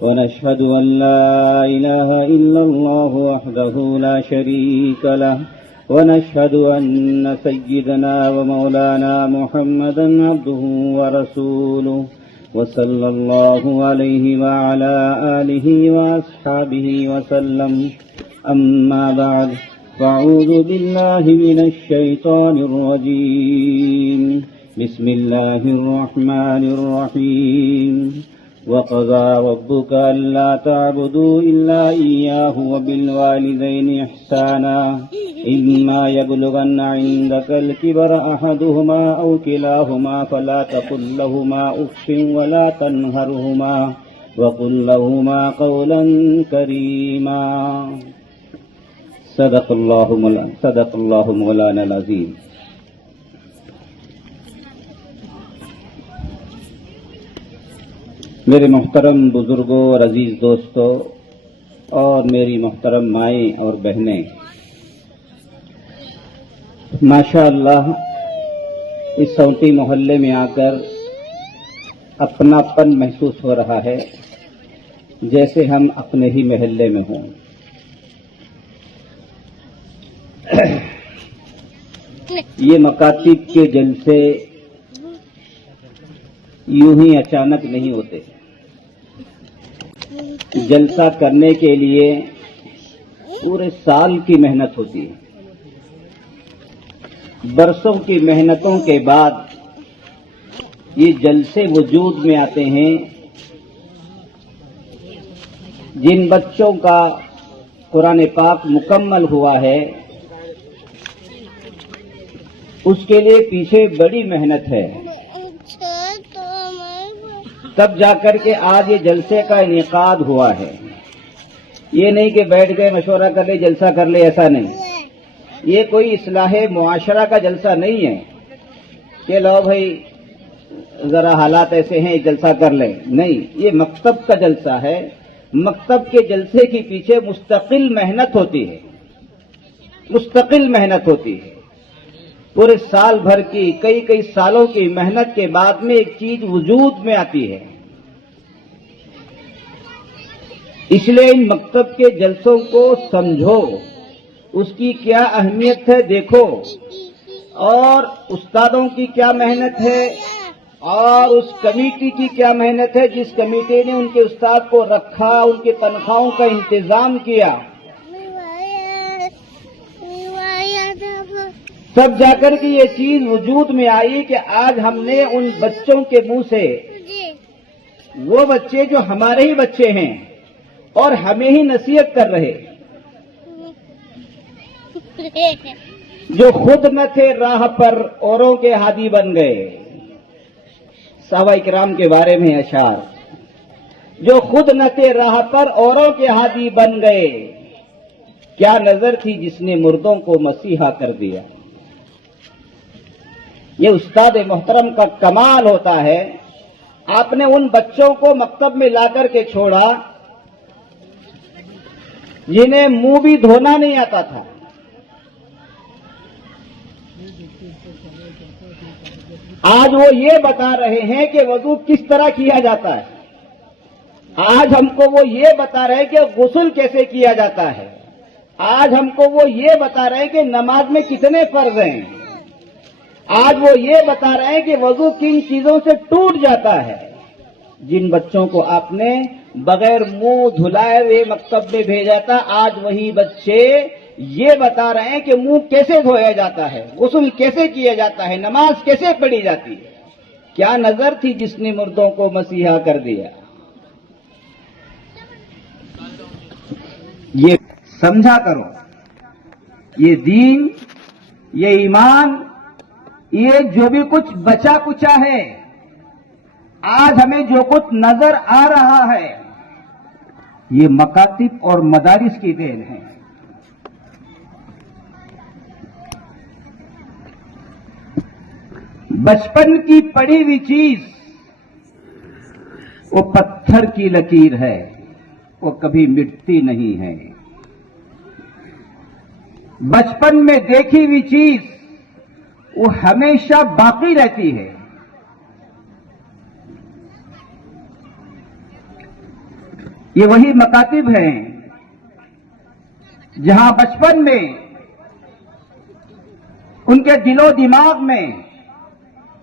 ونشهد أن لا إله إلا الله وحده لا شريك له ونشهد أن سيدنا ومولانا محمدا عبده ورسوله وصلى الله عليه وعلى آله وأصحابه وسلم. أما بعد فأعوذ بالله من الشيطان الرجيم. بسم الله الرحمن الرحيم. وقضى ربك ألا تعبدوا إلا إياه وبالوالدين إحسانا إما يبلغن عندك الكبر أحدهما أو كلاهما فلا تقل لهما أف ولا تنهرهما وقل لهما قولا كريما. صدق الله مولانا العظيم. میرے محترم بزرگوں اور عزیز دوستوں اور میری محترم مائیں اور بہنیں، ماشاء اللہ اس سونٹی محلے میں آ کر اپناپن محسوس ہو رہا ہے جیسے ہم اپنے ہی محلے میں ہوں. یہ مکاتب کے جلسے یوں ہی اچانک نہیں ہوتے. جلسہ کرنے کے لیے پورے سال کی محنت ہوتی ہے. برسوں کی محنتوں کے بعد یہ جلسے وجود میں آتے ہیں. جن بچوں کا قرآن پاک مکمل ہوا ہے اس کے لیے پیچھے بڑی محنت ہے. تب جا کر کے آج یہ جلسے کا انعقاد ہوا ہے. یہ نہیں کہ بیٹھ گئے مشورہ کر لے جلسہ کر لے، ایسا نہیں. یہ کوئی اصلاح معاشرہ کا جلسہ نہیں ہے کہ لو بھائی ذرا حالات ایسے ہیں جلسہ کر لیں. نہیں، یہ مکتب کا جلسہ ہے. مکتب کے جلسے کے پیچھے مستقل محنت ہوتی ہے، مستقل محنت ہوتی ہے. پورے سال بھر کی کئی سالوں کی محنت کے بعد میں ایک چیز وجود میں آتی ہے. اس لیے ان مکتب کے جلسوں کو سمجھو، اس کی کیا اہمیت ہے دیکھو، اور استادوں کی کیا محنت ہے اور اس کمیٹی کی کیا محنت ہے جس کمیٹی نے ان کے استاد کو رکھا، ان کی تنخواہوں کا انتظام کیا. تب جا کر کے یہ چیز وجود میں آئی کہ آج ہم نے ان بچوں کے منہ سے وہ بچے جو ہمارے ہی بچے ہیں اور ہمیں ہی نصیحت کر رہے، جو خود نہ تھے راہ پر اوروں کے ہادی بن گئے. صحابہ کرام کے بارے میں اشعار، جو خود نہ تھے راہ پر اوروں کے ہادی بن گئے، کیا نظر تھی جس نے مردوں کو مسیحا کر دیا. یہ استاد محترم کا کمال ہوتا ہے. آپ نے ان بچوں کو مکتب میں لا کر کے چھوڑا جنہیں منہ بھی دھونا نہیں آتا تھا. آج وہ یہ بتا رہے ہیں کہ وضو کس طرح کیا جاتا ہے. آج ہم کو وہ یہ بتا رہے ہیں کہ غسل کیسے کیا جاتا ہے. آج ہم کو وہ یہ بتا رہے ہیں کہ نماز میں کتنے فرض ہیں. آج وہ یہ بتا رہے ہیں کہ وضو کن چیزوں سے ٹوٹ جاتا ہے. جن بچوں کو آپ نے بغیر منہ دھلائے ہوئے مکتب میں بھیجا تھا، آج وہی بچے یہ بتا رہے ہیں کہ منہ کیسے دھویا جاتا ہے، غسل کیسے کیا جاتا ہے، نماز کیسے پڑھی جاتی ہے. کیا نظر تھی جس نے مردوں کو مسیحا کر دیا. یہ سمجھا کرو، یہ دین، یہ ایمان، یہ جو بھی کچھ بچا کچا ہے، آج ہمیں جو کچھ نظر آ رہا ہے، یہ مکاتب اور مدارس کی دین ہے. بچپن کی پڑھی ہوئی چیز وہ پتھر کی لکیر ہے، وہ کبھی مٹتی نہیں ہے. بچپن میں دیکھی ہوئی چیز وہ ہمیشہ باقی رہتی ہے. یہ وہی مکاتب ہیں جہاں بچپن میں ان کے دل و دماغ میں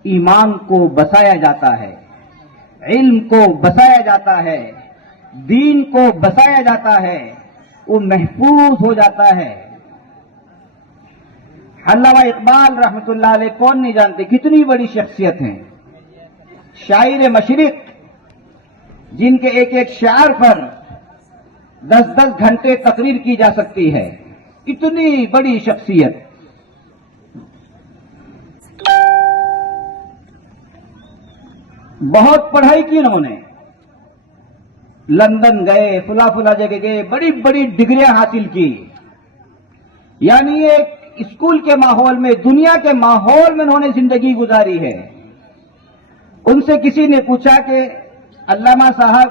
ایمان کو بسایا جاتا ہے، علم کو بسایا جاتا ہے، دین کو بسایا جاتا ہے، وہ محفوظ ہو جاتا ہے. علامہ اقبال رحمۃ اللہ علیہ کون نہیں جانتے، کتنی بڑی شخصیت ہیں، شاعر مشرق، جن کے ایک ایک شعر پر 10 گھنٹے تقریر کی جا سکتی ہے. اتنی بڑی شخصیت. بہت پڑھائی کی انہوں نے، لندن گئے، فلا جگہ گئے، بڑی بڑی ڈگریاں حاصل کی. یعنی ایک اسکول کے ماحول میں، دنیا کے ماحول میں انہوں نے زندگی گزاری ہے. ان سے کسی نے پوچھا کہ علامہ صاحب،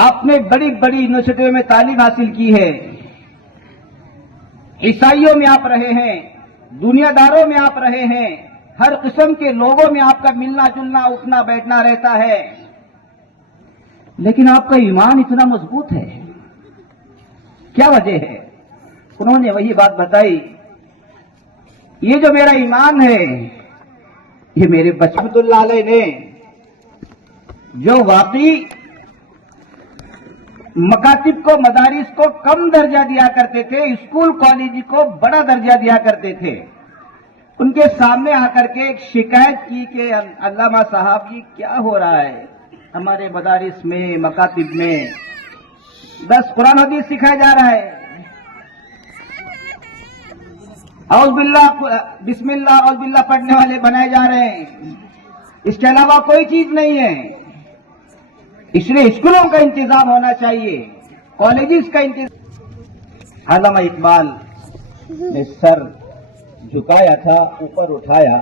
آپ نے بڑی بڑی یونیورسٹیوں میں تعلیم حاصل کی ہے، عیسائیوں میں آپ رہے ہیں، دنیا داروں میں آپ رہے ہیں، ہر قسم کے لوگوں میں آپ کا ملنا جلنا، اٹھنا بیٹھنا رہتا ہے، لیکن آپ کا ایمان اتنا مضبوط ہے، کیا وجہ ہے؟ انہوں نے وہی بات بتائی، یہ جو میرا ایمان ہے، یہ میرے بچپن اللہ علیہ نے جو واقعی مکاتب کو، مدارس کو کم درجہ دیا کرتے تھے، اسکول کالج کو بڑا درجہ دیا کرتے تھے، ان کے سامنے آ کر کے ایک شکایت کی کہ علامہ صاحب جی کیا ہو رہا ہے ہمارے مدارس میں، مکاتب میں، بس قرآن حدیث سکھایا جا رہا ہے، اعوذ باللہ، بسم اللہ، اعوذ باللہ پڑھنے والے بنائے جا رہے ہیں، اس کے علاوہ کوئی چیز نہیں ہے. اس لیے اسکولوں کا انتظام ہونا چاہیے، کالجز کا انتظام. علامہ اقبال نے سر جھکایا تھا، اوپر اٹھایا،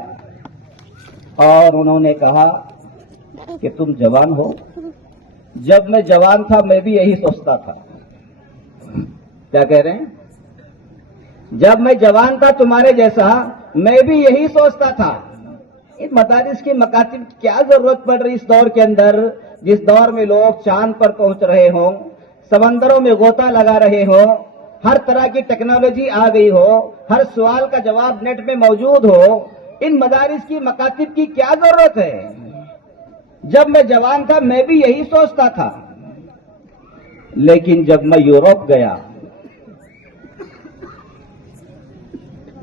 اور انہوں نے کہا کہ تم جوان ہو، جب میں جوان تھا میں بھی یہی سوچتا تھا. کیا کہہ رہے ہیں؟ جب میں جوان تھا تمہارے جیسا میں بھی یہی سوچتا تھا. ان مدارس کی مکاتب کیا ضرورت پڑ رہی اس دور کے اندر، جس دور میں لوگ چاند پر پہنچ رہے ہوں، سمندروں میں غوطہ لگا رہے ہوں، ہر طرح کی ٹیکنالوجی آ گئی ہو، ہر سوال کا جواب نیٹ میں موجود ہو. ان مدارس کی مکاتب کی کیا ضرورت ہے؟ جب میں جوان تھا میں بھی یہی سوچتا تھا، لیکن جب میں یورپ گیا،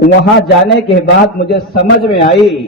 وہاں جانے کے بعد مجھے سمجھ میں آئی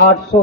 800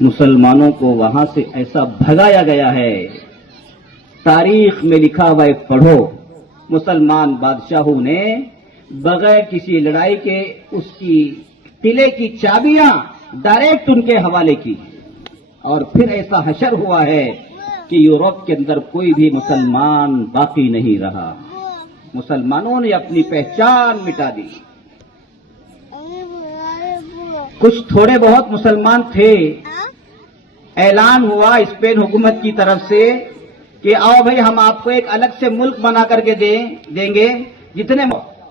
مسلمانوں کو وہاں سے ایسا بھگایا گیا ہے. تاریخ میں لکھا ہوا ہے، پڑھو. مسلمان بادشاہوں نے بغیر کسی لڑائی کے اس کی قلعے کی چابیاں ڈائریکٹ ان کے حوالے کی، اور پھر ایسا حشر ہوا ہے کہ یورپ کے اندر کوئی بھی مسلمان باقی نہیں رہا. مسلمانوں نے اپنی پہچان مٹا دی. کچھ تھوڑے بہت مسلمان تھے. اعلان ہوا اسپین حکومت کی طرف سے کہ آؤ بھائی ہم آپ کو ایک الگ سے ملک بنا کر کے دیں گے، جتنے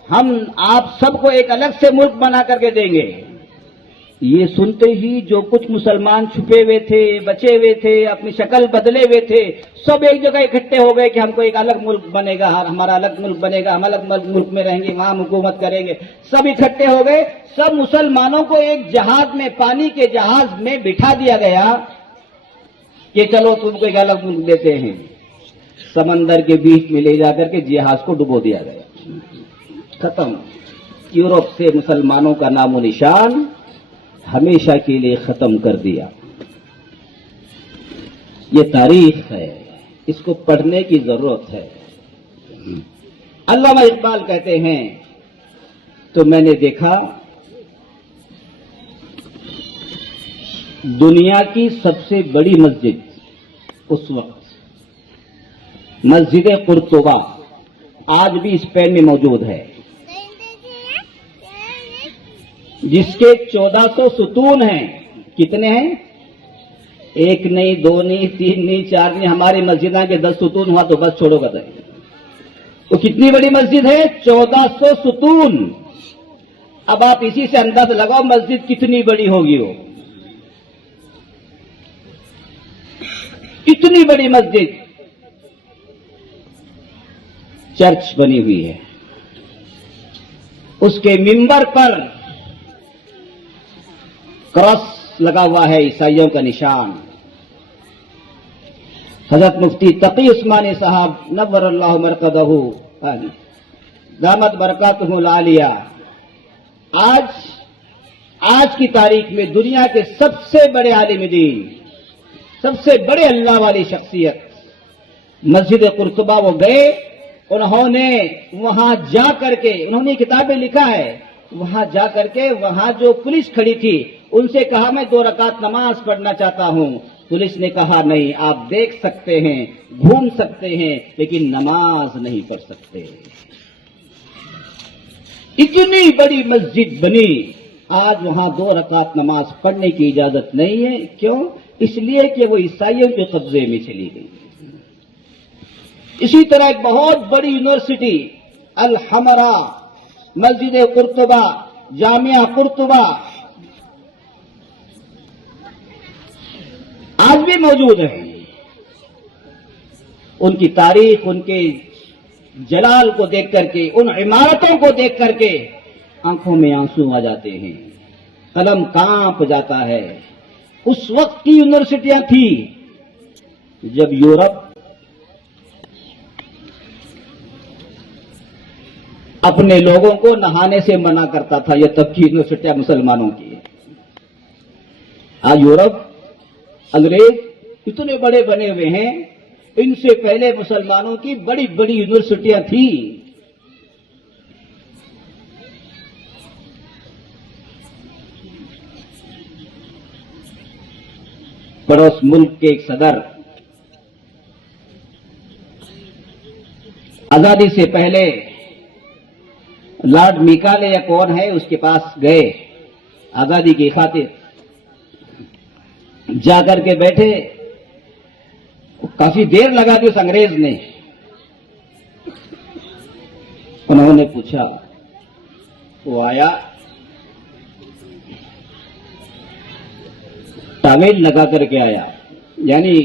ہم آپ سب کو ایک الگ سے ملک بنا کر کے دیں گے. یہ سنتے ہی جو کچھ مسلمان چھپے ہوئے تھے، بچے ہوئے تھے، اپنی شکل بدلے ہوئے تھے، سب ایک جگہ اکٹھے ہو گئے کہ ہم کو ایک الگ ملک بنے گا، ہمارا الگ ملک بنے گا، ہم الگ ملک میں رہیں گے، وہاں حکومت کریں گے. سب اکٹھے ہو گئے. سب مسلمانوں کو ایک جہاز میں، پانی کے جہاز میں بٹھا دیا گیا کہ چلو تم کو ایک الگ ملک دیتے ہیں. سمندر کے بیچ میں لے جا کر کے جہاز کو ڈبو دیا گیا. ختم. یورپ سے مسلمانوں کا نام و نشان ہمیشہ کے لیے ختم کر دیا. یہ تاریخ ہے، اس کو پڑھنے کی ضرورت ہے. علامہ اقبال کہتے ہیں تو میں نے دیکھا دنیا کی سب سے بڑی مسجد اس وقت مسجد قرطبہ آج بھی اسپین میں موجود ہے، جس کے 1400 ستون ہیں. کتنے ہیں؟ ایک نہیں، دو نہیں، تین نہیں، چار نہیں. ہماری مسجدوں کے 10 ستون ہوا تو بس چھوڑو گا. تو کتنی بڑی مسجد ہے؟ 1400 ستون. اب آپ اسی سے اندازہ لگاؤ مسجد کتنی بڑی ہوگی. وہ اتنی بڑی مسجد، چرچ بنی ہوئی ہے. اس کے ممبر پر کراس لگا ہوا ہے، عیسائیوں کا نشان. حضرت مفتی تقی عثمانی صاحب نور اللہ مرقدہ دامت برکاتہ العالیہ آج کی تاریخ میں دنیا کے سب سے بڑے عالم دین، سب سے بڑے اللہ والی شخصیت مسجد قرطبہ وہ گئے. انہوں نے وہاں جا کر کے، انہوں نے کتابیں لکھا ہے، وہاں جا کر کے وہاں جو پولیس کھڑی تھی ان سے کہا میں 2 رکعت نماز پڑھنا چاہتا ہوں. پولیس نے کہا نہیں، آپ دیکھ سکتے ہیں، گھوم سکتے ہیں، لیکن نماز نہیں پڑھ سکتے. اتنی بڑی مسجد بنی، آج وہاں 2 رکعت نماز پڑھنے کی اجازت نہیں ہے. کیوں؟ اس لیے کہ وہ عیسائیوں کے قبضے میں چلی گئی. اسی طرح ایک بہت بڑی یونیورسٹی الحمرا، مسجد قرطبہ، جامعہ قرطبہ آج بھی موجود ہے. ان کی تاریخ، ان کے جلال کو دیکھ کر کے، ان عمارتوں کو دیکھ کر کے آنکھوں میں آنسو آ جاتے ہیں، قلم کانپ جاتا ہے. اس وقت کی یونیورسٹیاں تھی جب یورپ اپنے لوگوں کو نہانے سے منع کرتا تھا. یہ تب کی یونیورسٹیاں مسلمانوں کی. آج یورپ، انگریز اتنے بڑے بنے ہوئے ہیں. ان سے پہلے مسلمانوں کی بڑی بڑی یونیورسٹیاں تھیں. پڑوس ملک کے ایک صدر آزادی سے پہلے لارڈ میکالے یا کون ہے، اس کے پاس گئے آزادی کی خاطر. جا کر کے بیٹھے، کافی دیر لگا دی اس انگریز نے. انہوں نے پوچھا، وہ آیا، ٹاویل لگا کر کے آیا، یعنی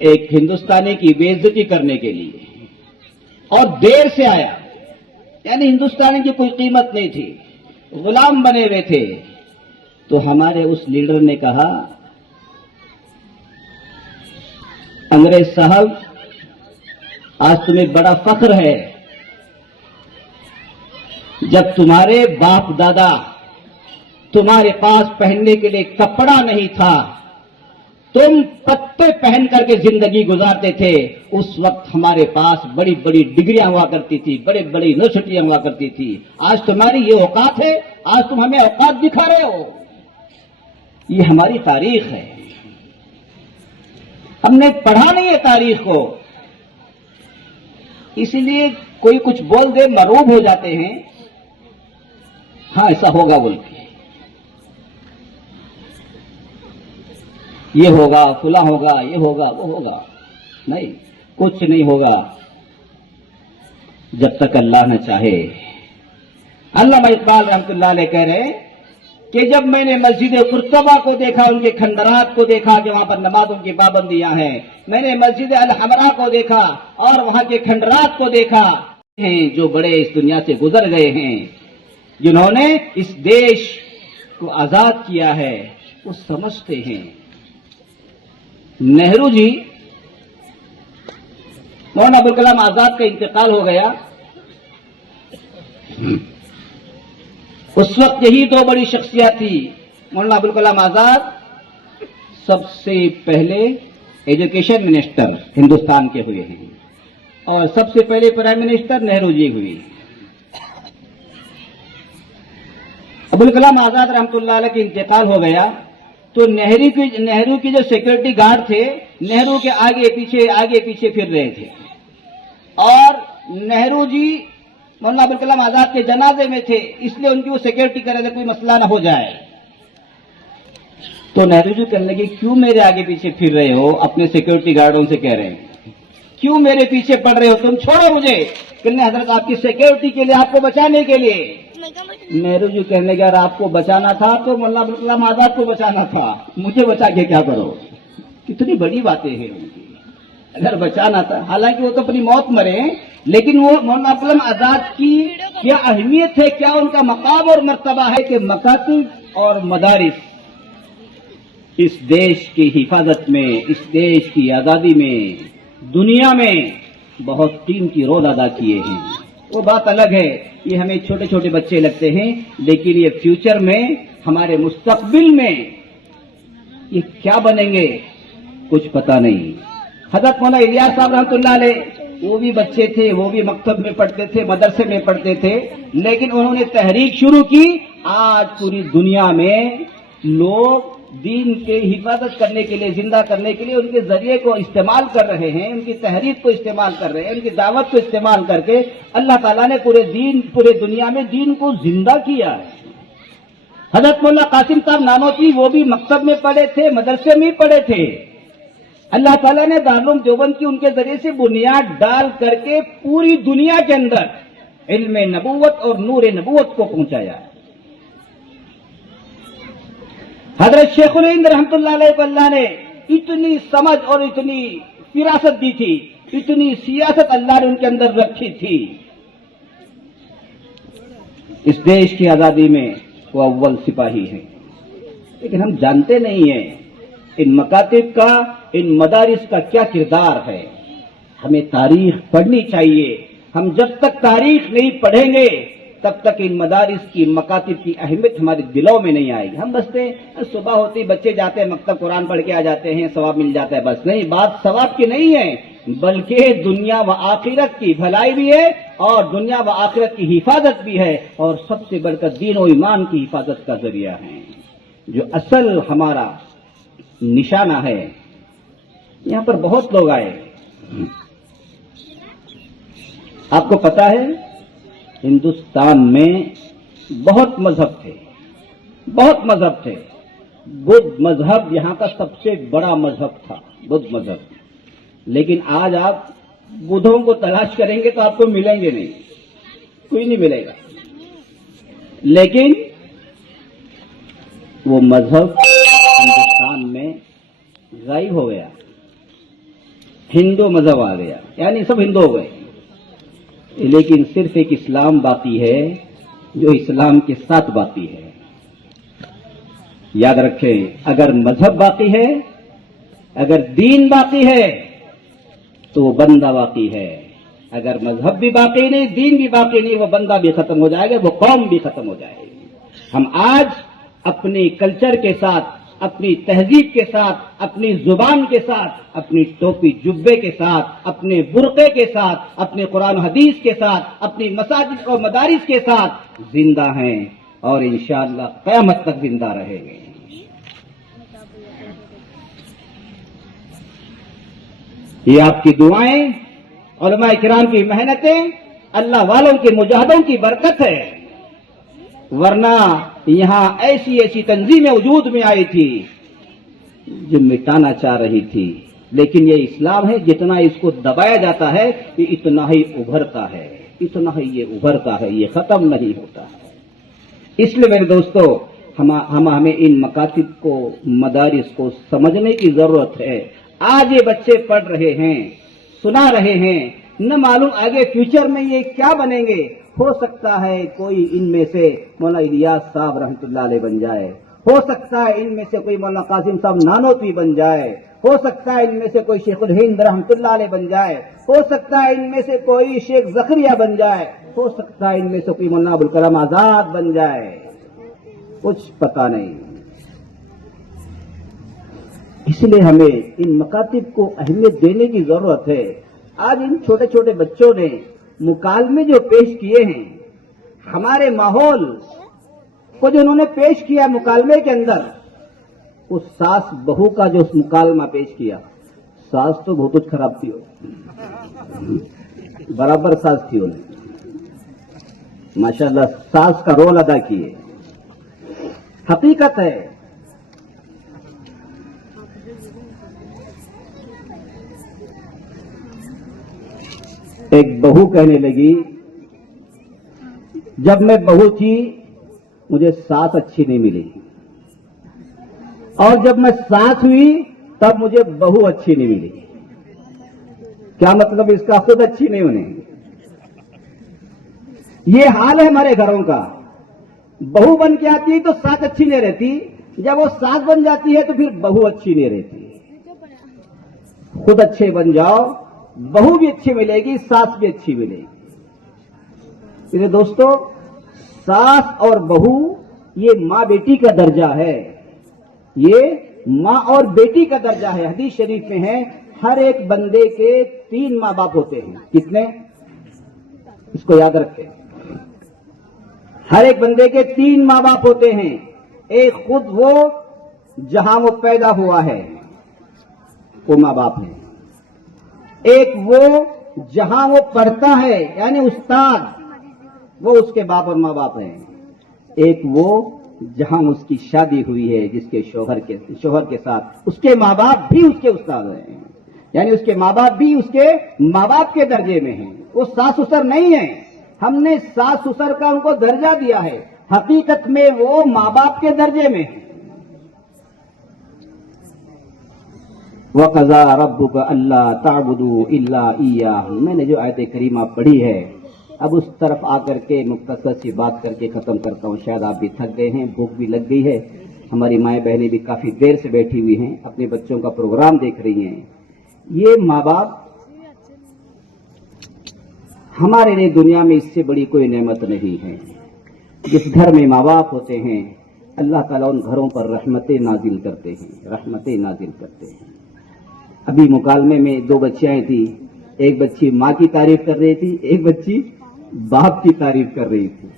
ایک ہندوستانی کی بے عزتی کرنے کے لیے، اور دیر سے آیا. یعنی ہندوستانی کی کوئی قیمت نہیں تھی، غلام بنے ہوئے تھے. تو ہمارے اس لیڈر نے کہا، انگریز صاحب آج تمہیں بڑا فخر ہے، جب تمہارے باپ دادا تمہارے پاس پہننے کے لیے کپڑا نہیں تھا تم پتے پہن کر کے زندگی گزارتے تھے، اس وقت ہمارے پاس بڑی بڑی ڈگریاں ہوا کرتی تھی، بڑی بڑی یونیورسٹیاں ہوا کرتی تھی. آج تمہاری یہ اوقات ہے، آج تم ہمیں اوقات دکھا رہے ہو. یہ ہماری تاریخ ہے، ہم نے پڑھا نہیں ہے تاریخ کو، اسی لیے کوئی کچھ بول دے مروب ہو جاتے ہیں. ہاں ایسا ہوگا بول کے، یہ ہوگا فلاں ہوگا، یہ ہوگا وہ ہوگا. نہیں، کچھ نہیں ہوگا جب تک اللہ نہ چاہے. علامہ اقبال رحمۃ اللہ علیہ کہہ رہے کہ جب میں نے مسجد قرطبہ کو دیکھا، ان کے کھنڈرات کو دیکھا کہ وہاں پر نمازوں کی پابندیاں ہیں، میں نے مسجد الحمراء کو دیکھا اور وہاں کے کھنڈرات کو دیکھا ہیں جو بڑے اس دنیا سے گزر گئے ہیں، جنہوں نے اس دیش کو آزاد کیا ہے، وہ سمجھتے ہیں. نہرو جی، مولانا ابوالکلام آزاد کا انتقال ہو گیا، اس وقت یہی دو بڑی شخصیات تھی. مولانا ابوالکلام آزاد سب سے پہلے ایجوکیشن منسٹر ہندوستان کے ہوئے ہیں، اور سب سے پہلے پرائم منسٹر نہرو جی ہوئی. ابوالکلام آزاد رحمۃ اللہ علیہ کا انتقال ہو گیا تو نہرو کی جو سیکورٹی گارڈ تھے، نہرو کے آگے پیچھے پھر رہے تھے، اور نہرو جی مولانا ابوالکلام آزاد کے جنازے میں تھے، اس لیے ان کی وہ سیکورٹی کر رہے تھے کوئی مسئلہ نہ ہو جائے. تو نہرو جی کہنے لگے کیوں میرے آگے پیچھے پھر رہے ہو؟ اپنے سیکورٹی گارڈوں سے کہہ رہے ہیں کیوں میرے پیچھے پڑ رہے ہو؟ تم چھوڑو مجھے. کہنے حضرت آپ کی سیکورٹی کے لیے، آپ کو بچانے کے لیے. نہرو جی کہنے لگے اگر آپ کو بچانا تھا تو مولانا ابوالکلام آزاد کو بچانا تھا، مجھے بچا کے کیا کرو؟ کتنی بڑی باتیں ہیں ان کی. اگر بچانا تھا، حالانکہ وہ تو اپنی موت مرے، لیکن وہ مولانا ابوالکلام آزاد کی کیا اہمیت ہے، کیا ان کا مقام اور مرتبہ ہے کہ مکاتب اور مدارس اس دیش کی حفاظت میں، اس دیش کی آزادی میں، دنیا میں بہت قیمتی رول ادا کیے ہیں. وہ بات الگ ہے، یہ ہمیں چھوٹے چھوٹے بچے لگتے ہیں، لیکن یہ فیوچر میں، ہمارے مستقبل میں یہ کیا بنیں گے کچھ پتہ نہیں. حضرت مولانا الیاس صاحب رحمۃ اللہ علیہ، وہ بھی بچے تھے، وہ بھی مکتب میں پڑھتے تھے، مدرسے میں پڑھتے تھے، لیکن انہوں نے تحریک شروع کی. آج پوری دنیا میں لوگ دین کے حفاظت کرنے کے لیے، زندہ کرنے کے لیے ان کے ذریعے کو استعمال کر رہے ہیں، ان کی تحریک کو استعمال کر رہے ہیں، ان کی دعوت کو استعمال کر کے اللہ تعالیٰ نے پورے دنیا میں دین کو زندہ کیا ہے. حضرت مولانا قاسم صاحب نانوتوی، وہ بھی مکتب میں پڑھے تھے، مدرسے میں پڑھے تھے. اللہ تعالیٰ نے دارالعلوم دیوبند کی ان کے ذریعے سے بنیاد ڈال کر کے پوری دنیا کے اندر علم نبوت اور نور نبوت کو پہنچایا. حضرت شیخ الہند رحمۃ اللہ علیہ کو اللہ نے اتنی سمجھ اور اتنی فراست دی تھی، اتنی سیاست اللہ نے ان کے اندر رکھی تھی. اس دیش کی آزادی میں وہ اول سپاہی ہیں، لیکن ہم جانتے نہیں ہیں ان مکاتب کا، ان مدارس کا کیا کردار ہے. ہمیں تاریخ پڑھنی چاہیے. ہم جب تک تاریخ نہیں پڑھیں گے تب تک ان مدارس کی، مکاتب کی اہمیت ہمارے دلوں میں نہیں آئے گی. ہم بستے صبح ہوتی بچے جاتے ہیں مکتب، قرآن پڑھ کے آ جاتے ہیں، ثواب مل جاتا ہے، بس نہیں. بات ثواب کی نہیں ہے، بلکہ دنیا و آخرت کی بھلائی بھی ہے اور دنیا و آخرت کی حفاظت بھی ہے، اور سب سے بڑھ کر دین و ایمان کی حفاظت کا ذریعہ ہے، جو اصل ہمارا نشانہ ہے. یہاں پر بہت لوگ آئے. آپ کو پتا ہے ہندوستان میں بہت مذہب تھے، بدھ مذہب یہاں کا سب سے بڑا مذہب تھا، بدھ مذہب. لیکن آج آپ بدھوں کو تلاش کریں گے تو آپ کو ملیں گے نہیں، کوئی نہیں ملے گا. لیکن وہ مذہب ہندوستان میں غائب ہو گیا، ہندو مذہب آ گیا، یعنی سب ہندو ہو گئے. لیکن صرف ایک اسلام باقی ہے جو اسلام کے ساتھ باقی ہے. یاد رکھیں، اگر مذہب باقی ہے، اگر دین باقی ہے تو وہ بندہ باقی ہے. اگر مذہب بھی باقی نہیں، دین بھی باقی نہیں، وہ بندہ بھی ختم ہو جائے گا، وہ قوم بھی ختم ہو جائے گی. ہم آج اپنے کلچر کے ساتھ، اپنی تہذیب کے ساتھ، اپنی زبان کے ساتھ، اپنی ٹوپی جبے کے ساتھ، اپنے برقعے کے ساتھ، اپنے قرآن و حدیث کے ساتھ، اپنی مساجد اور مدارس کے ساتھ زندہ ہیں اور انشاءاللہ قیامت تک زندہ رہیں گے۔ یہ آپ کی دعائیں، علماء کرام کی محنتیں، اللہ والوں کے مجاہدوں کی برکت ہے، ورنہ یہاں ایسی ایسی تنظیمیں وجود میں آئی تھی جو مٹانا چاہ رہی تھی، لیکن یہ اسلام ہے، جتنا اس کو دبایا جاتا ہے یہ اتنا ہی ابھرتا ہے، اتنا ہی یہ ابھرتا ہے، یہ ختم نہیں ہوتا ہے۔ اس لیے میرے دوستو ہمیں ان مکاتب کو، مدارس کو سمجھنے کی ضرورت ہے۔ آج یہ بچے پڑھ رہے ہیں، سنا رہے ہیں، نہ معلوم آگے فیوچر میں یہ کیا بنیں گے۔ ہو سکتا ہے کوئی ان میں سے مولانا الیاس صاحب رحمۃ اللہ علیہ بن جائے، ہو سکتا ہے ان میں سے کوئی مولانا قاسم صاحب نانوتوی بن جائے، ہو سکتا ہے ان میں سے کوئی شیخ الہند رحمۃ اللہ علیہ بن جائے، ہو سکتا ہے ان میں سے کوئی شیخ زکریا بن جائے، ہو سکتا ہے ان میں سے کوئی مولانا ابوالکلام آزاد بن جائے، کچھ پتہ نہیں۔ اس لیے ہمیں ان مکاتب کو اہمیت دینے کی ضرورت ہے۔ آج ان چھوٹے چھوٹے بچوں نے مکالمے جو پیش کیے ہیں، ہمارے ماحول کو جو انہوں نے پیش کیا مکالمے کے اندر، اس ساس بہو کا جو مکالمہ پیش کیا، ساس تو بہت کچھ خراب تھی، برابر ساس تھی انہیں، ماشاءاللہ ساس کا رول ادا کیے۔ حقیقت ہے ایک بہو کہنے لگی، جب میں بہو تھی مجھے ساس اچھی نہیں ملی، اور جب میں ساس ہوئی تب مجھے بہو اچھی نہیں ملی۔ کیا مطلب اس کا؟ خود اچھی نہیں ہونے۔ یہ حال ہے ہمارے گھروں کا، بہو بن کے آتی ہے تو ساس اچھی نہیں رہتی، جب وہ ساس بن جاتی ہے تو پھر بہو اچھی نہیں رہتی۔ خود اچھے بن جاؤ، بہو بھی اچھی ملے گی، ساس بھی اچھی ملے گی۔ میرے دوستو، ساس اور بہو یہ ماں بیٹی کا درجہ ہے، یہ ماں اور بیٹی کا درجہ ہے۔ حدیث شریف میں ہے ہر ایک بندے کے 3 ماں باپ ہوتے ہیں۔ کتنے؟ اس کو یاد رکھیں، ہر ایک بندے کے 3 ماں باپ ہوتے ہیں۔ ایک خود وہ جہاں وہ پیدا ہوا ہے، وہ ماں باپ ہے۔ ایک وہ جہاں وہ پڑھتا ہے یعنی استاد، وہ اس کے باپ اور ماں باپ ہیں۔ ایک وہ جہاں اس کی شادی ہوئی ہے، جس کے شوہر کے ساتھ، اس کے ماں باپ بھی اس کے استاد ہیں، یعنی اس کے ماں باپ بھی اس کے ماں باپ کے درجے میں ہیں، وہ ساس سسر نہیں ہیں۔ ہم نے ساس سسر کا ان کو درجہ دیا ہے، حقیقت میں وہ ماں باپ کے درجے میں ہیں۔ وَقَضَىٰ رَبُّكَ أَلَّا تَعْبُدُوا إِلَّا إِيَّاهُ، میں نے جو آیت کریمہ پڑھی ہے اب اس طرف آ کر کے مختصر سی بات کر کے ختم کرتا ہوں۔ شاید آپ بھی تھک گئے ہیں، بھوک بھی لگ گئی ہے، ہماری مائیں بہنیں بھی کافی دیر سے بیٹھی ہوئی ہیں، اپنے بچوں کا پروگرام دیکھ رہی ہیں۔ یہ ماں باپ ہمارے لیے دنیا میں اس سے بڑی کوئی نعمت نہیں ہے۔ جس گھر میں ماں باپ ہوتے ہیں اللہ تعالیٰ ان گھروں پر رحمتیں نازل کرتے ہیں، رحمتیں نازل کرتے ہیں۔ ابھی مکالمے میں 2 بچیاں تھیں، ایک بچی ماں کی تعریف کر رہی تھی، ایک بچی باپ کی تعریف کر رہی تھی۔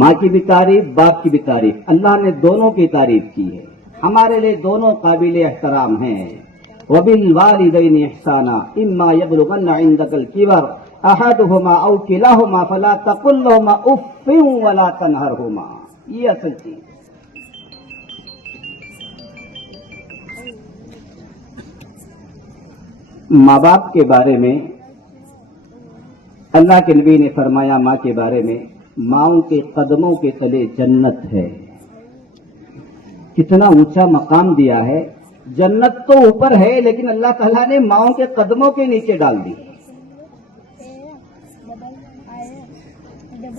ماں کی بھی تعریف، باپ کی بھی تعریف، اللہ نے دونوں کی تعریف کی ہے۔ ہمارے لیے دونوں قابل احترام ہیں۔ وَبِالْوَالِدَيْنِ إِحْسَانًا إِمَّا يَبْلُغَنَّ عِندَكَ الْكِبَرَ أَحَدُهُمَا أَوْ كِلَاهُمَا فَلَا تَقُل لَّهُمَا أُفٍّ وَلَا تَنْهَرْهُمَا، یہ اصل چیز۔ ماں باپ کے بارے میں اللہ کے نبی نے فرمایا، ماں کے بارے میں، ماؤں کے قدموں کے تلے جنت ہے۔ کتنا اونچا مقام دیا ہے۔ جنت تو اوپر ہے لیکن اللہ تعالیٰ نے ماؤں کے قدموں کے نیچے ڈال دی۔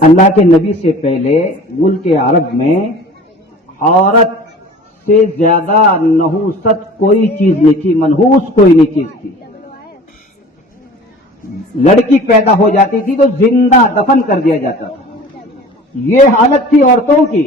اللہ کے نبی سے پہلے ملک عرب میں عورت سے زیادہ نحوست کوئی چیز نہیں تھی، منحوس کوئی نہیں چیز تھی۔ لڑکی پیدا ہو جاتی تھی تو زندہ دفن کر دیا جاتا تھا، یہ حالت تھی عورتوں کی۔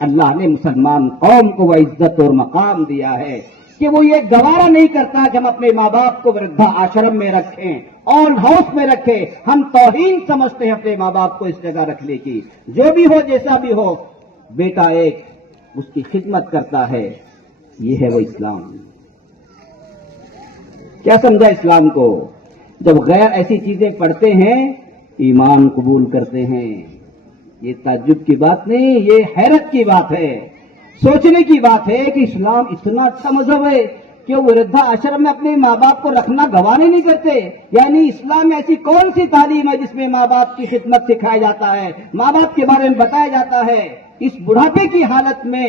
اللہ نے مسلمان قوم کو وہ عزت اور مقام دیا ہے کہ وہ یہ گوارا نہیں کرتا کہ ہم اپنے ماں باپ کو وردھا آشرم میں رکھیں، اولڈ ہاؤس میں رکھیں. ہم توہین سمجھتے ہیں اپنے ماں باپ کو اس جگہ رکھنے کی. جو بھی ہو، جیسا بھی ہو، بیٹا ایک اس کی خدمت کرتا ہے. یہ ہے وہ اسلام. کیا سمجھا اسلام کو؟ جب غیر ایسی چیزیں پڑھتے ہیں ایمان قبول کرتے ہیں. یہ تعجب کی بات نہیں، یہ حیرت کی بات ہے، سوچنے کی بات ہے کہ اسلام اتنا اچھا مذہب ہے کہ وہ وردھا آشرم میں اپنے ماں باپ کو رکھنا گوارا نہیں کرتے. یعنی اسلام میں ایسی کون سی تعلیم ہے جس میں ماں باپ کی خدمت سکھایا جاتا ہے، ماں باپ کے بارے میں بتایا جاتا ہے؟ اس بڑھاپے کی حالت میں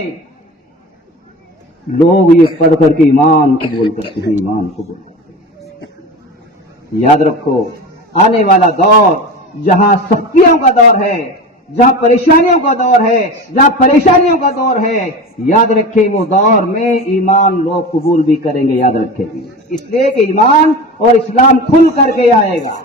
لوگ یہ پڑھ کر کے ایمان قبول کرتے ہیں، ایمان قبول کرتے ہیں. یاد رکھو، آنے والا دور جہاں سختیوں کا دور ہے، جہاں پریشانیوں کا دور ہے، جہاں پریشانیوں کا دور ہے، یاد رکھیں وہ دور میں ایمان لوگ قبول بھی کریں گے. یاد رکھیں گے، اس لیے کہ ایمان اور اسلام کھل کر کے آئے گا.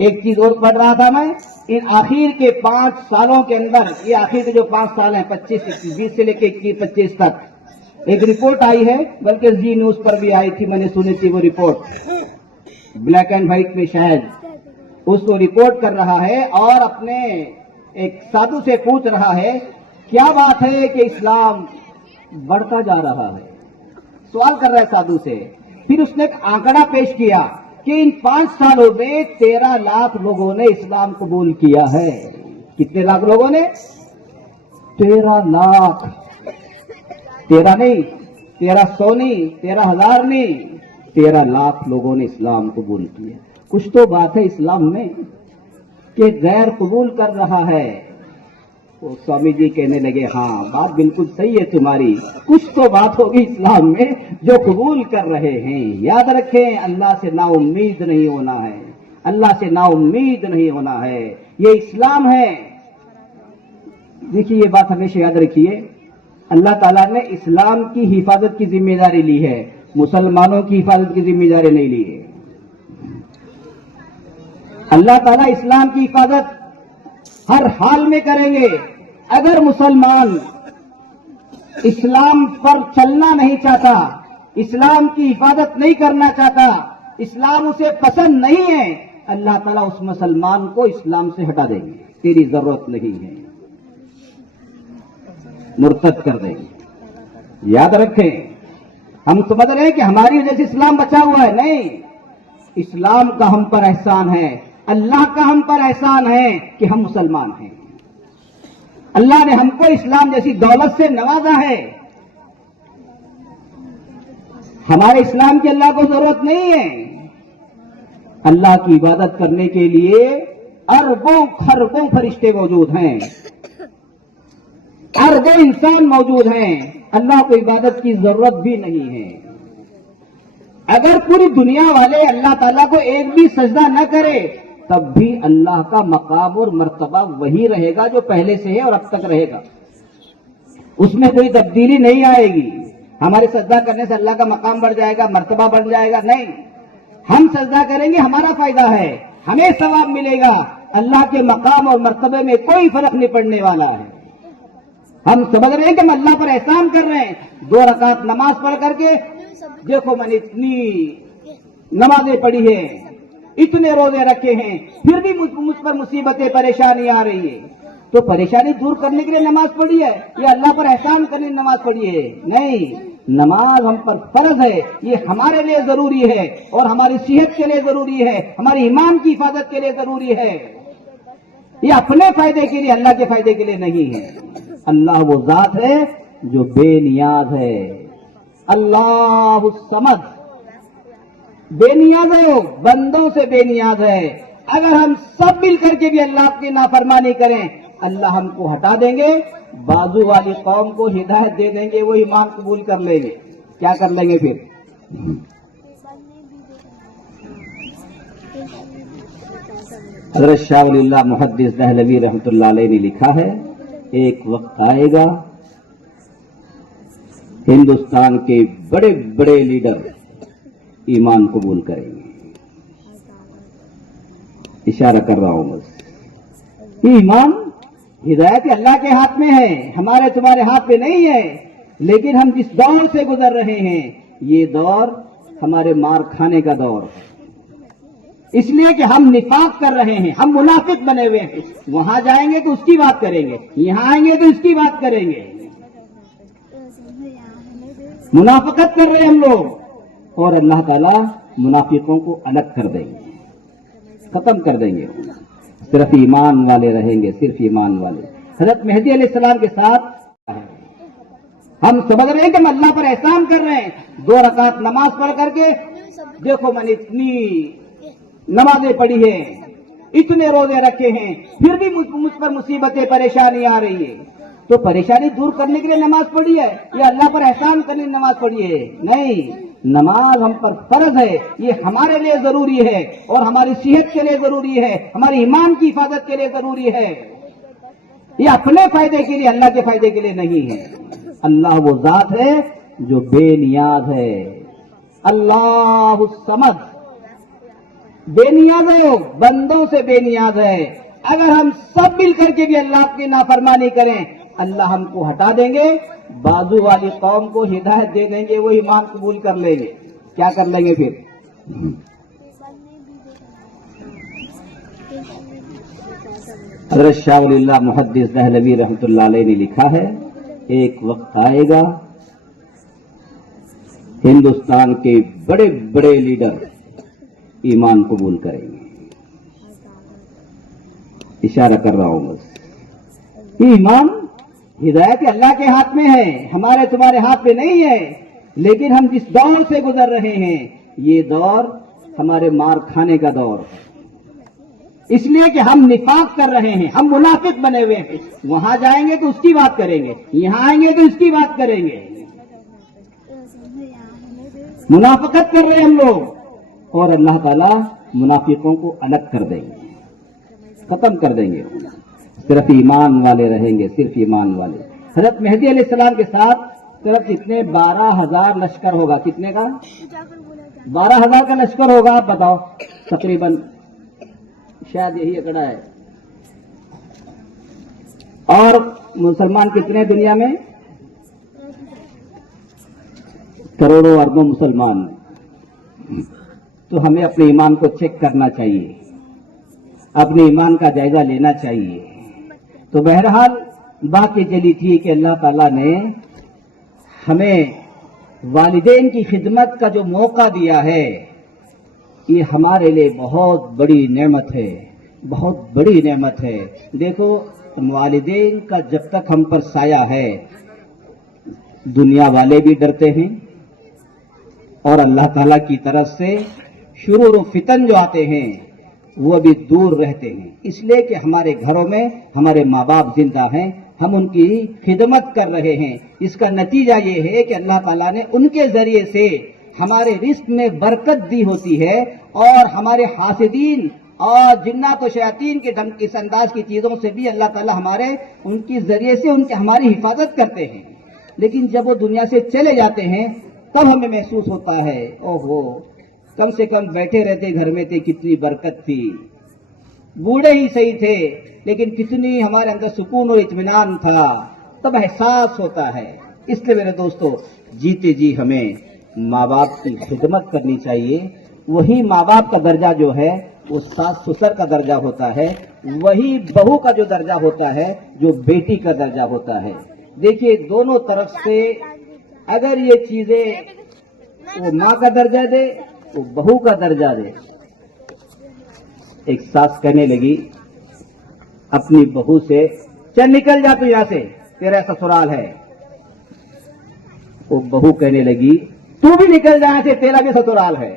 ایک چیز اور پڑھ رہا تھا میں، ان آخر کے 5 سالوں کے اندر، یہ آخر کے جو 5 سال ہیں 20 سے لے کے 21-25 تک، ایک رپورٹ آئی ہے، بلکہ زی نیوز پر بھی آئی تھی، میں نے سنی تھی وہ رپورٹ، بلیک اینڈ وائٹ میں شاید. اس کو رپورٹ کر رہا ہے اور اپنے ایک سادھو سے پوچھ رہا ہے کیا بات ہے کہ اسلام بڑھتا جا رہا ہے. سوال کر رہا ہے سادھو سے. پھر اس نے ایک آنکڑا پیش کیا کہ ان 5 سالوں میں 13 لاکھ لوگوں نے اسلام قبول کیا ہے. کتنے لاکھ لوگوں نے؟ 13 لاکھ. 13 نہیں، 1300 نہیں، 13,000 نہیں، 13 لاکھ لوگوں نے اسلام قبول کیا. کچھ تو بات ہے اسلام میں کہ غیر قبول کر رہا ہے. وہ سوامی جی کہنے لگے ہاں بات بالکل صحیح ہے تمہاری، کچھ تو بات ہوگی اسلام میں جو قبول کر رہے ہیں. یاد رکھیں، اللہ سے نا امید نہیں ہونا ہے، اللہ سے نا امید نہیں ہونا ہے. یہ اسلام ہے. دیکھیے یہ بات ہمیشہ یاد رکھیے، اللہ تعالیٰ نے اسلام کی حفاظت کی ذمہ داری لی ہے، مسلمانوں کی حفاظت کی ذمہ داری نہیں لی ہے. اللہ تعالیٰ اسلام کی حفاظت ہر حال میں کریں گے. اگر مسلمان اسلام پر چلنا نہیں چاہتا، اسلام کی حفاظت نہیں کرنا چاہتا، اسلام اسے پسند نہیں ہے، اللہ تعالیٰ اس مسلمان کو اسلام سے ہٹا دیں گے. تیری ضرورت نہیں ہے، مرتد کر دیں گے. یاد رکھیں، ہم سمجھ رہے ہیں کہ ہماری وجہ سے اسلام بچا ہوا ہے. نہیں، اسلام کا ہم پر احسان ہے، اللہ کا ہم پر احسان ہے کہ ہم مسلمان ہیں. اللہ نے ہم کو اسلام جیسی دولت سے نوازا ہے. ہمارے اسلام کی اللہ کو ضرورت نہیں ہے. اللہ کی عبادت کرنے کے لیے اربوں خربوں فرشتے موجود ہیں، اربوں انسان موجود ہیں. اللہ کو عبادت کی ضرورت بھی نہیں ہے. اگر پوری دنیا والے اللہ تعالیٰ کو ایک بھی سجدہ نہ کرے تب بھی اللہ کا مقام اور مرتبہ وہی رہے گا جو پہلے سے ہے اور اب تک رہے گا. اس میں کوئی تبدیلی نہیں آئے گی. ہمارے سجدہ کرنے سے اللہ کا مقام بڑھ جائے گا، مرتبہ بڑھ جائے گا؟ نہیں. ہم سجدہ کریں گے، ہمارا فائدہ ہے، ہمیں ثواب ملے گا. اللہ کے مقام اور مرتبے میں کوئی فرق نہیں پڑنے والا ہے. ہم سمجھ رہے ہیں کہ ہم اللہ پر احسان کر رہے ہیں. 2 رکعت نماز پڑھ کر کے دیکھو میں نے اتنی نمازیں پڑھی ہیں، اتنے روزے رکھے ہیں، پھر بھی مجھ پر مصیبتیں پریشانی آ رہی ہے. تو پریشانی دور کرنے کے لیے نماز پڑھی ہے یا اللہ پر احسان کرنے نماز پڑھی ہے؟ نہیں، نماز ہم پر فرض ہے. یہ ہمارے لیے ضروری ہے اور ہماری صحت کے لیے ضروری ہے، ہماری ایمان کی حفاظت کے لیے ضروری ہے. یہ اپنے فائدے کے لیے، اللہ کے فائدے کے لیے نہیں ہے. اللہ وہ ذات ہے جو بے نیاز ہے. اللہ الصمد بے نیاز ہے، بندوں سے بے نیاز ہے. اگر ہم سب مل کر کے بھی اللہ کی نافرمانی کریں اللہ ہم کو ہٹا دیں گے. بازو والی قوم کو ہدایت دے دیں گے، وہ ایمان قبول کر لیں گے. کیا کر لیں گے پھر؟ حضرت شاہ ولی اللہ محدث دہلوی رحمۃ اللہ علیہ نے لکھا ہے، ایک وقت آئے گا ہندوستان کے بڑے بڑے لیڈر ایمان قبول کریں گے. اشارہ کر رہا ہوں بس. ایمان ہدایت اللہ کے ہاتھ میں ہے، ہمارے تمہارے ہاتھ میں نہیں ہے. لیکن ہم جس دور سے گزر رہے ہیں یہ دور ہمارے مار کھانے کا دور ہے، اس لیے کہ ہم نفاق کر رہے ہیں، ہم منافق بنے ہوئے ہیں. وہاں جائیں گے تو اس کی بات کریں گے، یہاں آئیں گے تو اس کی بات کریں گے. منافقت کر رہے ہیں ہم لوگ، اور اللہ تعالیٰ منافقوں کو الگ کر دیں گے، ختم کر دیں گے. صرف ایمان والے رہیں گے، صرف ایمان والے. حضرت مہدی علیہ السلام کے ساتھ ہم سمجھ رہے ہیں کہ ہم اللہ پر احسان کر رہے ہیں. 2 رکعت نماز پڑھ کر کے دیکھو میں نے اتنی نمازیں پڑھی ہیں، اتنے روزے رکھے ہیں، پھر بھی مجھ پر مصیبتیں پریشانی آ رہی ہے. تو پریشانی دور کرنے کے لیے نماز پڑھی ہے یا اللہ پر احسان کرنے کے لیے نماز پڑھی ہے؟ نہیں، نماز ہم پر فرض ہے، یہ ہمارے لیے ضروری ہے اور ہماری صحت کے لیے ضروری ہے، ہمارے ایمان کی حفاظت کے لیے ضروری ہے. یہ اپنے فائدے کے لیے، اللہ کے فائدے کے لیے نہیں ہے. اللہ وہ ذات ہے جو بے نیاز ہے. اللہ الصمد بے نیاز ہے، وہ بندوں سے بے نیاز ہے. اگر ہم سب مل کر کے بھی اللہ کی نافرمانی کریں، اللہ ہم کو ہٹا دیں گے، بازو والی قوم کو ہدایت دے دیں گے، وہ ایمان قبول کر لیں گے. کیا کر لیں گے پھر؟ حضرت شاہ ولی اللہ محدث دہلوی رحمۃ اللہ علیہ نے لکھا ہے، ایک وقت آئے گا ہندوستان کے بڑے بڑے لیڈر ایمان قبول کریں گے. اشارہ کر رہا ہوں بس. ایمان ہدایت اللہ کے ہاتھ میں ہے، ہمارے تمہارے ہاتھ میں نہیں ہے. لیکن ہم جس دور سے گزر رہے ہیں یہ دور ہمارے مار کھانے کا دور ہے، اس لیے کہ ہم نفاق کر رہے ہیں، ہم منافق بنے ہوئے ہیں. وہاں جائیں گے تو اس کی بات کریں گے، یہاں آئیں گے تو اس کی بات کریں گے. منافقت کر رہے ہیں ہم لوگ، اور اللہ تعالیٰ منافقوں کو الگ کر دیں گے، ختم کر دیں گے. صرف ایمان والے رہیں گے، صرف ایمان والے. حضرت مہدی علیہ السلام کے ساتھ صرف اتنے 12,000 لشکر ہوگا. کتنے کا؟ 12,000 کا لشکر ہوگا. آپ بتاؤ، تقریباً شاید یہی اکڑا ہے. اور مسلمان کتنے دنیا میں؟ کروڑوں اربوں مسلمان. تو ہمیں اپنے ایمان کو چیک کرنا چاہیے، اپنے ایمان کا جائزہ لینا چاہیے. تو بہرحال بات یہ چلی تھی کہ اللہ تعالیٰ نے ہمیں والدین کی خدمت کا جو موقع دیا ہے یہ ہمارے لیے بہت بڑی نعمت ہے، بہت بڑی نعمت ہے. دیکھو والدین کا جب تک ہم پر سایہ ہے دنیا والے بھی ڈرتے ہیں اور اللہ تعالیٰ کی طرف سے شرور و فتن جو آتے ہیں وہ بھی دور رہتے ہیں. اس لیے کہ ہمارے گھروں میں ہمارے ماں باپ زندہ ہیں، ہم ان کی خدمت کر رہے ہیں. اس کا نتیجہ یہ ہے کہ اللہ تعالیٰ نے ان کے ذریعے سے ہمارے رزق میں برکت دی ہوتی ہے، اور ہمارے حاسدین اور جنات و شیاطین کے اس انداز کی چیزوں سے بھی اللہ تعالیٰ ان کے ذریعے سے ہماری حفاظت کرتے ہیں. لیکن جب وہ دنیا سے چلے جاتے ہیں تب ہمیں محسوس ہوتا ہے اوہو کم سے کم بیٹھے رہتے گھر میں تھے، کتنی برکت تھی. بوڑھے ہی صحیح تھے لیکن کتنی ہمارے اندر سکون اور اطمینان تھا، تب احساس ہوتا ہے. اس لیے میرے دوستو جیتے جی ہمیں ماں باپ کی خدمت کرنی چاہیے. وہی ماں باپ کا درجہ جو ہے وہ ساس سسر کا درجہ ہوتا ہے، وہی بہو کا جو درجہ ہوتا ہے جو بیٹی کا درجہ ہوتا ہے. دیکھیے دونوں طرف سے اگر یہ چیزیں وہ ماں کا درجہ دے وہ بہو کا درجہ دے. ایک ساس کہنے لگی اپنی بہو سے چل نکل جا تو یہاں سے، تیرا سسرال ہے. وہ بہو کہنے لگی تو بھی نکل جا سے، تیرا بھی سسرال ہے.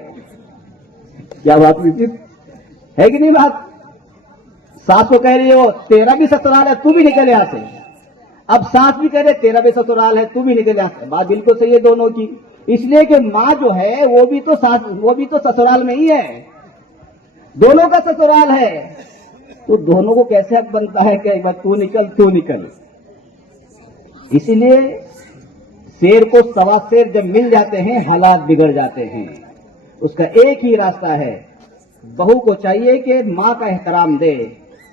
کیا بات ہے کہ نہیں بات؟ ساس کو کہہ رہی ہے وہ تیرا بھی سسرال ہے، تو بھی نکل یہاں سے. اب ساس بھی کہہ رہے تیرا بھی سسرال ہے، تو بھی نکل یہاں سے. بات بالکل صحیح ہے دونوں کی. اس لیے کہ ماں جو ہے وہ بھی تو سسرال میں ہی ہے، دونوں کا سسرال ہے. تو دونوں کو کیسے حق بنتا ہے کہ ایک بار تو نکل. اسی لیے شیر کو سوا شیر جب مل جاتے ہیں حالات بگڑ جاتے ہیں. اس کا ایک ہی راستہ ہے، بہو کو چاہیے کہ ماں کا احترام دے،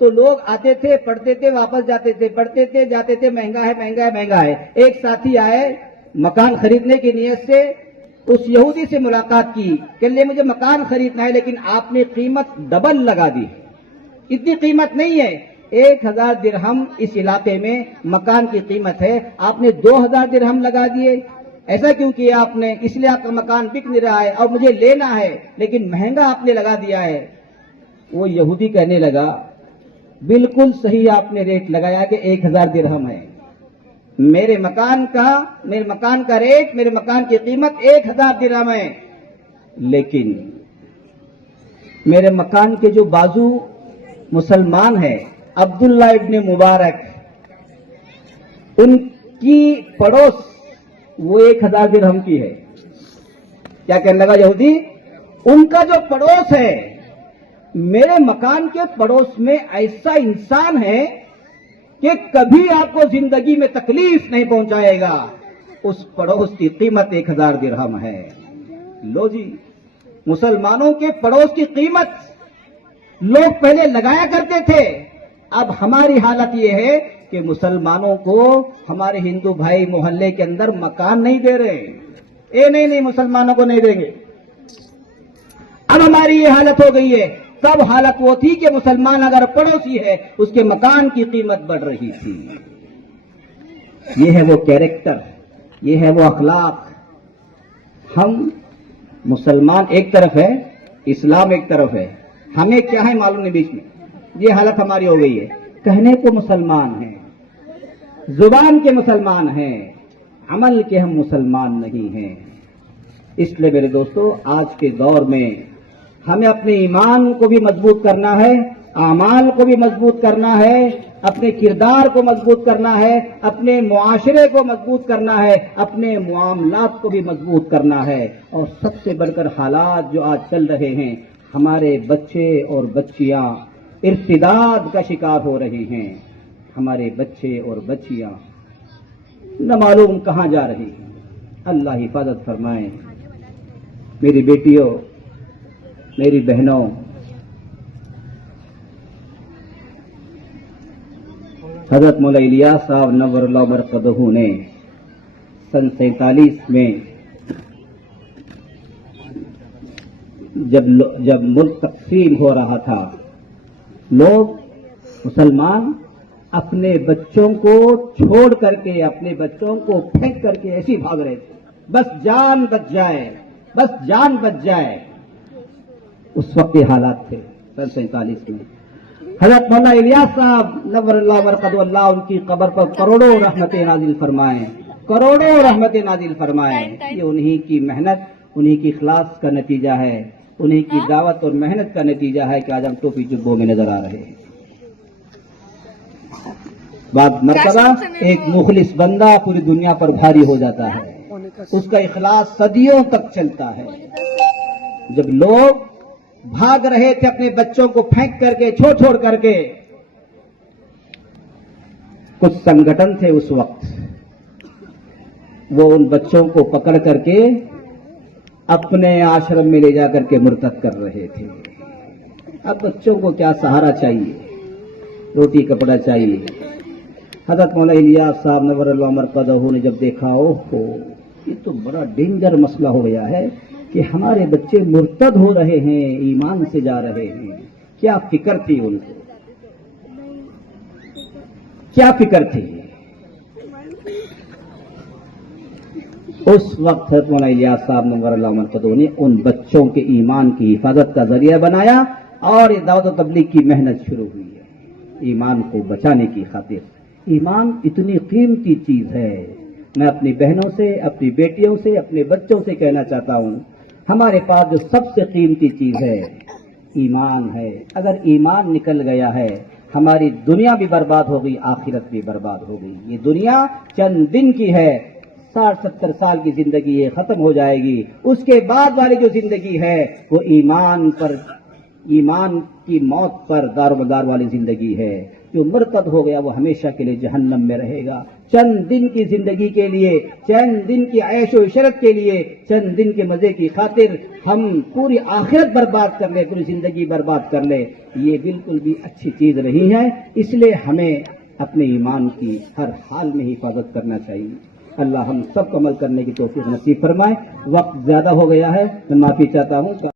تو لوگ آتے تھے، پڑھتے تھے، واپس جاتے تھے، پڑھتے تھے، جاتے تھے، مہنگا ہے مہنگا ہے مہنگا ہے. ایک ساتھی آئے مکان خریدنے کی نیت سے، اس یہودی سے ملاقات کی کہ لے مجھے مکان خریدنا ہے لیکن آپ نے قیمت ڈبل لگا دی، اتنی قیمت نہیں ہے. 1000 درہم اس علاقے میں مکان کی قیمت ہے، آپ نے 2000 درہم لگا دیے. ایسا کیوں کیا آپ نے؟ اس لیے آپ کا مکان بک نہیں رہا ہے اور مجھے لینا ہے لیکن مہنگا آپ نے لگا دیا ہے. وہ یہودی کہنے لگا بالکل صحیح آپ نے ریٹ لگایا کہ 1000 درہم ہے. میرے مکان کا ریٹ، میرے مکان کی قیمت 1000 درہم ہے، لیکن میرے مکان کے جو بازو مسلمان ہیں عبداللہ ابن مبارک، ان کی پڑوس وہ 1000 درہم کی ہے. کیا کہنے لگا یہودی؟ ان کا جو پڑوس ہے، میرے مکان کے پڑوس میں ایسا انسان ہے کہ کبھی آپ کو زندگی میں تکلیف نہیں پہنچائے گا، اس پڑوس کی قیمت 1000 درہم ہے. لو جی، مسلمانوں کے پڑوس کی قیمت لوگ پہلے لگایا کرتے تھے، اب ہماری حالت یہ ہے کہ مسلمانوں کو ہمارے ہندو بھائی محلے کے اندر مکان نہیں دے رہے. نہیں مسلمانوں کو نہیں دیں گے. اب ہماری یہ حالت ہو گئی ہے. تب حالت وہ تھی کہ مسلمان اگر پڑوسی ہے اس کے مکان کی قیمت بڑھ رہی تھی. یہ ہے وہ کیریکٹر، یہ ہے وہ اخلاق. ہم مسلمان ایک طرف ہے، اسلام ایک طرف ہے، ہمیں کیا ہے معلوم نہیں بیچ میں. یہ حالت ہماری ہو گئی ہے. کہنے کو مسلمان ہیں، زبان کے مسلمان ہیں، عمل کے ہم مسلمان نہیں ہیں. اس لیے میرے دوستو، آج کے دور میں ہمیں اپنے ایمان کو بھی مضبوط کرنا ہے، اعمال کو بھی مضبوط کرنا ہے، اپنے کردار کو مضبوط کرنا ہے، اپنے معاشرے کو مضبوط کرنا ہے، اپنے معاملات کو بھی مضبوط کرنا ہے. اور سب سے بڑھ کر حالات جو آج چل رہے ہیں، ہمارے بچے اور بچیاں ارتداد کا شکار ہو رہے ہیں. ہمارے بچے اور بچیاں نہ معلوم کہاں جا رہی ہیں. اللہ حفاظت فرمائے. میری بیٹیوں، میری بہنوں، حضرت مولا الیاس صاحب نور اللہ مرقدہ نے سن 47 میں جب ملک تقسیم ہو رہا تھا، لوگ مسلمان اپنے بچوں کو چھوڑ کر کے، اپنے بچوں کو پھینک کر کے ایسے بھاگ رہے تھے، بس جان بچ جائے، بس جان بچ جائے. اس وقت کے حالات تھے سن 47 میں. حضرت مولانا الیاس صاحب نور اللہ مرقدہ اللہ ان کی قبر پر کروڑوں رحمتیں نازل فرمائیں، کروڑوں رحمتیں نازل فرمائیں. یہ انہی کی محنت، انہی کی اخلاص کا نتیجہ ہے، انہی کی دعوت اور محنت کا نتیجہ ہے کہ آج ہم ٹوپی جبوں میں نظر آ رہے ہیں. بعد مرتبہ ایک مخلص بندہ پوری دنیا پر بھاری ہو جاتا ہے، اس کا اخلاص صدیوں تک چلتا ہے. جب لوگ بھاگ رہے تھے اپنے بچوں کو پھینک کر کے، چھوڑ کر کے، کچھ سنگٹھن تھے اس وقت، وہ ان بچوں کو پکڑ کر کے اپنے آشرم میں لے جا کر کے مرتد کر رہے تھے. اب بچوں کو کیا سہارا چاہیے، روٹی کپڑا چاہیے. حضرت مولانا الیاس صاحب نور اللہ مرقدہ نے جب دیکھا، اوہو یہ تو بڑا ڈینجر مسئلہ ہو گیا ہے کہ ہمارے بچے مرتد ہو رہے ہیں، ایمان سے جا رہے ہیں. کیا فکر تھی ان کو، کیا فکر تھی. اس وقت حضرت مولانا الیاس صاحب نور اللہ مرقدہ نے ان بچوں کے ایمان کی حفاظت کا ذریعہ بنایا اور یہ دعوت و تبلیغ کی محنت شروع ہوئی ہے ایمان کو بچانے کی خاطر. ایمان اتنی قیمتی چیز ہے. میں اپنی بہنوں سے، اپنی بیٹیوں سے، اپنے بچوں سے کہنا چاہتا ہوں، ہمارے پاس جو سب سے قیمتی چیز ہے ایمان ہے. اگر ایمان نکل گیا ہے، ہماری دنیا بھی برباد ہو گئی، آخرت بھی برباد ہو گئی. یہ دنیا چند دن کی ہے، 60-70 سال کی زندگی یہ ختم ہو جائے گی. اس کے بعد والی جو زندگی ہے وہ ایمان پر، ایمان کی موت پر دار و مدار والی زندگی ہے. جو مرتد ہو گیا وہ ہمیشہ کے لیے جہنم میں رہے گا. چند دن کی زندگی کے لیے، چند دن کی عیش و عشرت کے لیے، چند دن کے مزے کی خاطر ہم پوری آخرت برباد کر لیں، پوری زندگی برباد کر لیں، یہ بالکل بھی اچھی چیز نہیں ہے۔ اس لیے ہمیں اپنے ایمان کی ہر حال میں حفاظت کرنا چاہیے۔ اللہ ہم سب کو عمل کرنے کی توفیق نصیب فرمائے۔ وقت زیادہ ہو گیا ہے، میں معافی چاہتا ہوں۔